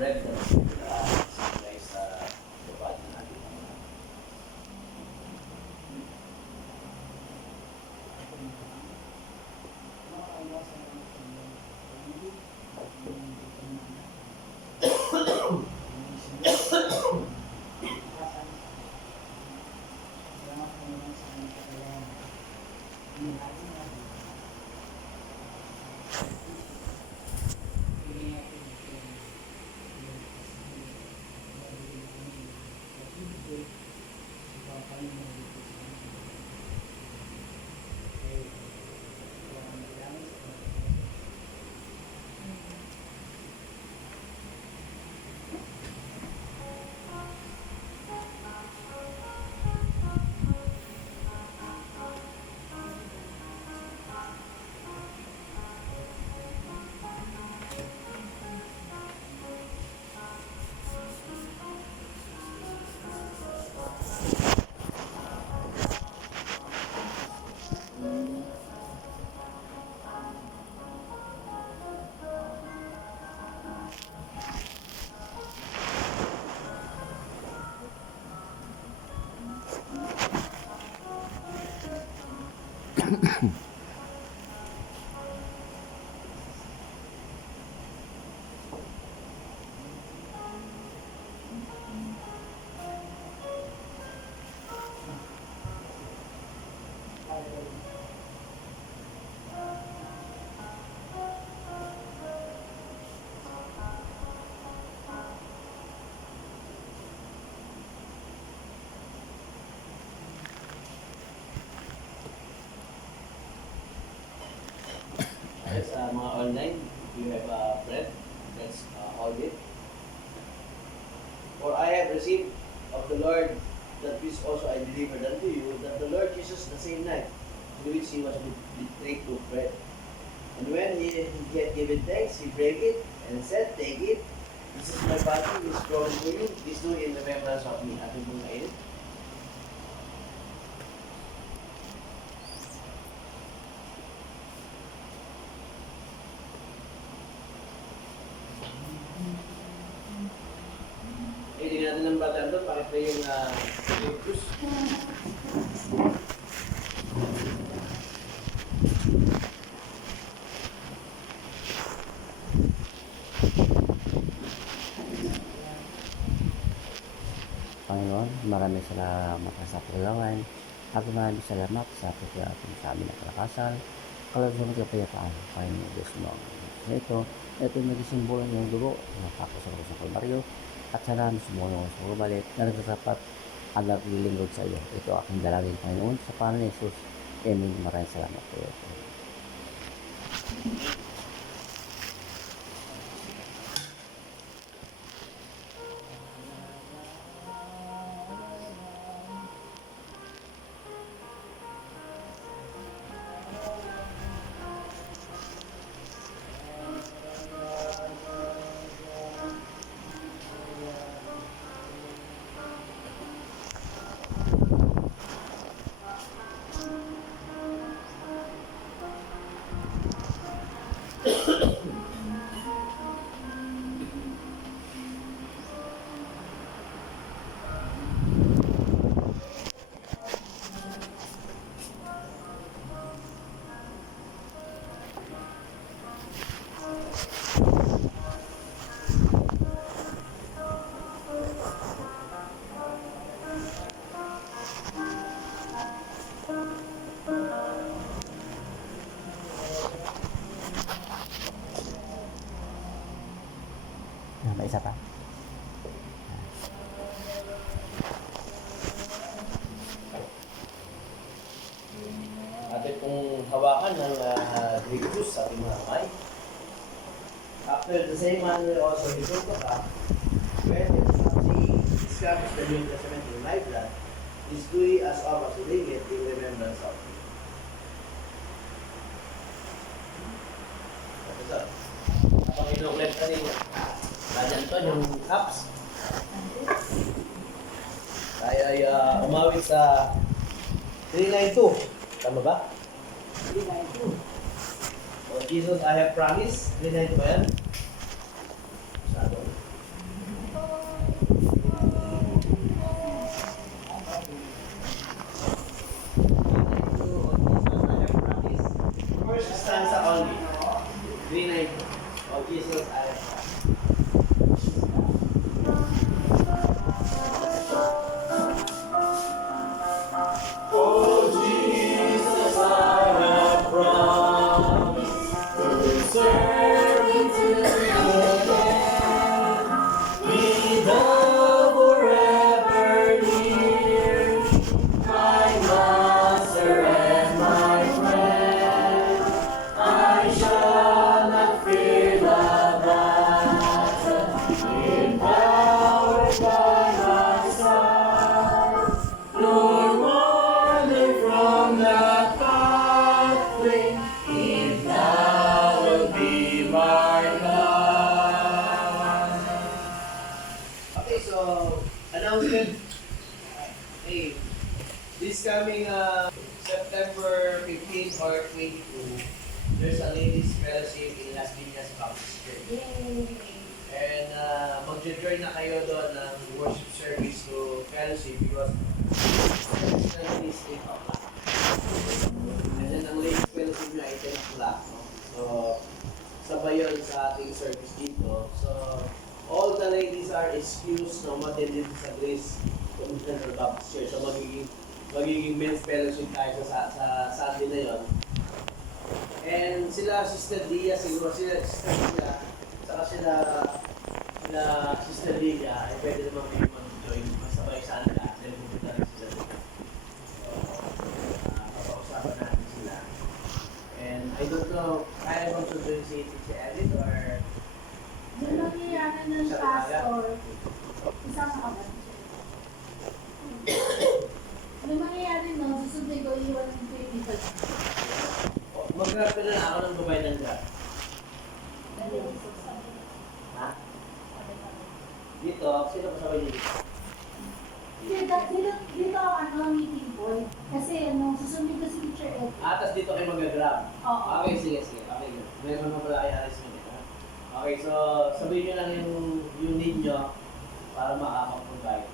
bread na guys sa baba natin. Sa mga online, if you have a bread, let's hold it. For I have received of the Lord that which also I delivered unto you, that the Lord Jesus the same night, in which he was betrayed, took bread. And when he had given thanks, he brake it and said, take it, this is my body, which is broken for you, this do in remembrance of me. Ating pong kainin. Tingnan natin ng bata doon, pakita yung juice. Panginoon, maraming salamat sa paglawan at maraming salamat sa paglawan sa amin na kalakasan, kalagasan ng kapayapaan, Panginoon Diyos mo. Ito yung nagsisimbola ng dugo na tapos sa Kalbaryo at salamat sa mga sa bumalik na nagsasapat at naglilingkod sa iyo. Ito aking dalangin, Panginoon, sa pangalan ni Jesus. Amen. Maraming salamat po. May isa pa. Atin pong hawakan ng grape juice sa ating mga kamay. After the same manner also he took the cup, when he established the New Testament in my blood, is doing as often as you drink it in remembrance of me. Professor, kapag inuulit ka rin, ganyan to yung cups. Tayo ay umawit sa 392. Tama ba? 392. Oh, Jesus, I have promised. 392 ba yan? Masyado. first stanza only. 390. Oh, Jesus, I am God. Okay, so announcement. Hey, this coming September 15 or 22, there's a ladies fellowship in Las Piñas Baptist Church. And mag-join na kayo doon ng worship service to fellowship because it's 8 o'clock. And then ang ladies fellowship nyo ay 10 o'clock. No? So, sabay yun sa ating service dito. So, all the ladies are excused na umattend dito sa Grace Community Baptist Church. So, magiging men's fellowship tayo sa Sunday na yon. And sila, Sister Dia, siguro sila, Sister Dia, saka sila Sister Dia, ay pwede naman kayo mag-join, masabay sa kanila, dahil pupunta rin sila dito. So, papausapan natin sila. And I don't know, kaya bang sunduin si Edith or Yung nangyayari ng pastor, isang kaban. Yung mangyayari no, susundin ko iwan ng 25. mag-grab ka na lang ako ng Dubai ng grab. Ha? Dito, sino kasabay dito? Dito ako meeting point. Kasi susundin ko si Teacher Ed. Tapos dito kayo mag-grab. Oo. Okay, sige. Okay, good. Meron na pala kayo arrangement. Okay, so sabihin nyo lang yung need nyo para makakapag-provide.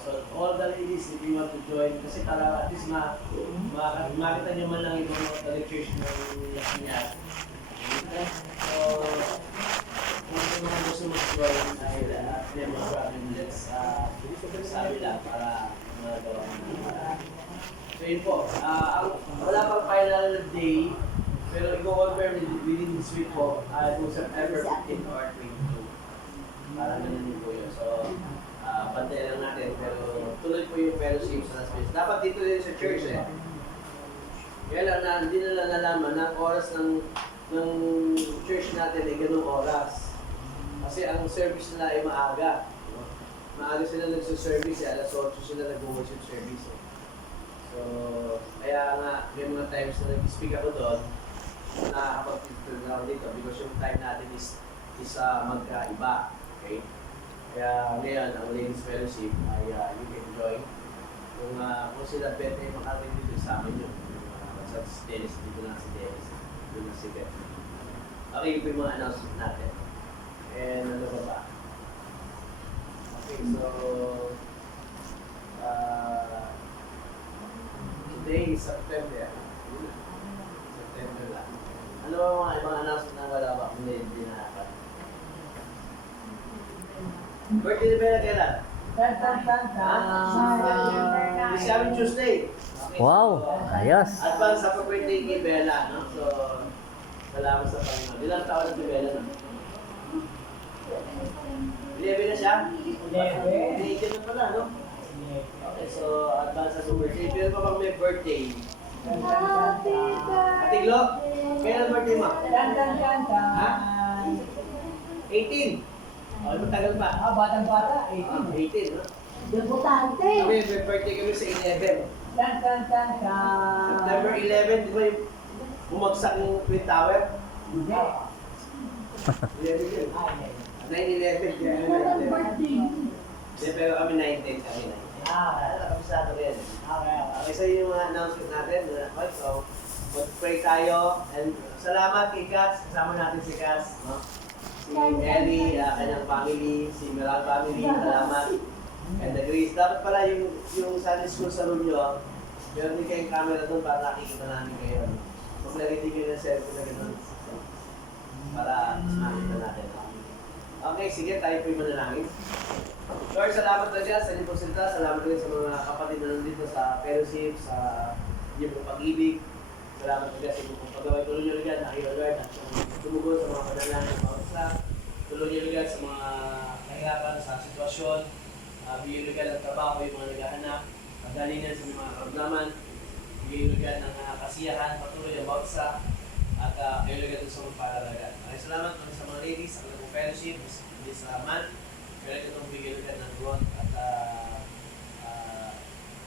So all the ladies, if you want to join, kasi para at least makita nyo man lang yung mga lectures ng Lakinyat. So, kung yung mga gusto mag-join, ay may mga problem, let's sabi lang para magawa mo. So yun po, wala pang final day, pero i-confirm within this week po, kung September 15 or 22. Parang ganun din po yun. So, bantay lang natin, pero tuloy po yung fellowship sa Las Piñas. Dapat dito din sa church eh. Kaya lang na, hindi nila nalaman na ang oras ng church natin ay ganung oras. Kasi ang service nila ay maaga. Maaga sila nagsa-service eh, alas 8 sila nag-worship service eh. So, kaya nga, may mga times na nag-speak ako doon, nakakapag-filter na ako dito because yung time natin is magkaiba. Okay? Kaya ngayon, ang ladies fellowship ay you can join. Kung sila pwede makarating dito sa amin yun. Sa Dennis, dito na si Dennis. Dito na si Beth. Okay, ito yung mga announcement natin. And ano ba? Okay, so today is September. September lang. Ano ba mga ibang announcement na wala ba? Hindi na. Birthday ni Bella kailan? This coming Tuesday. Okay, Wow, so, ayos. advance happy birthday kay Bella, no? So, salamat sa Panginoon. Ilang taon na si Bella, no? 11 na siya? 11. 18 na pala, no? Okay, so advance happy birthday. Pero pa bang may birthday? Happy birthday! Atiglo, kailan birthday mo? Ha? 18. Oh, matagal pa. Batang-bata, 18. 18, no? Debutante! Kami, may birthday kami sa 11. September 11, di ba yung bumagsak yung Twin Tower? Hindi. 11 yun. 9/11, kaya Walang 9/11. birthday. Hindi, pero kami 19 kami 19. Kabisado rin. Okay, so yung mga announcement natin. So, mag-pray tayo. And salamat kay Cass. Kasama natin si Cass. No? Si Ellie, kanyang family, si Meral family, salamat. And the Grace. Dapat pala yung Sunday school sa room nyo, meron din kayong camera doon para nakikita namin kayo. Maglagay din kayo share ko na ganun. Para mas makita natin. Okay, sige, tayo po'y manalangin. Lord, salamat na dyan sa inyong pagsalita. Salamat din sa mga kapatid na nandito sa fellowship, sa inyong pag-ibig. Salamat na dyan sa inyong pagpagaway. Tuloy nyo rin na kayo, Lord, at tumugon sa mga panalangin ng bawat isa. Tuloy nyo rin sa mga kahirapan sa sitwasyon. Bigyan rin ng trabaho yung mga naghahanap. Pagdalingan sa mga karamdaman. Bigyan rin ng kasiyahan, patuloy ang bawat isa. At kayo rin sa mga palalagan. Maraming salamat sa mga ladies, sa mga fellowship, this month. Kaya itong bigyan rin ng growth at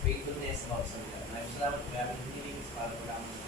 faithfulness about sa mga. Maraming salamat. Maraming hiniling para programang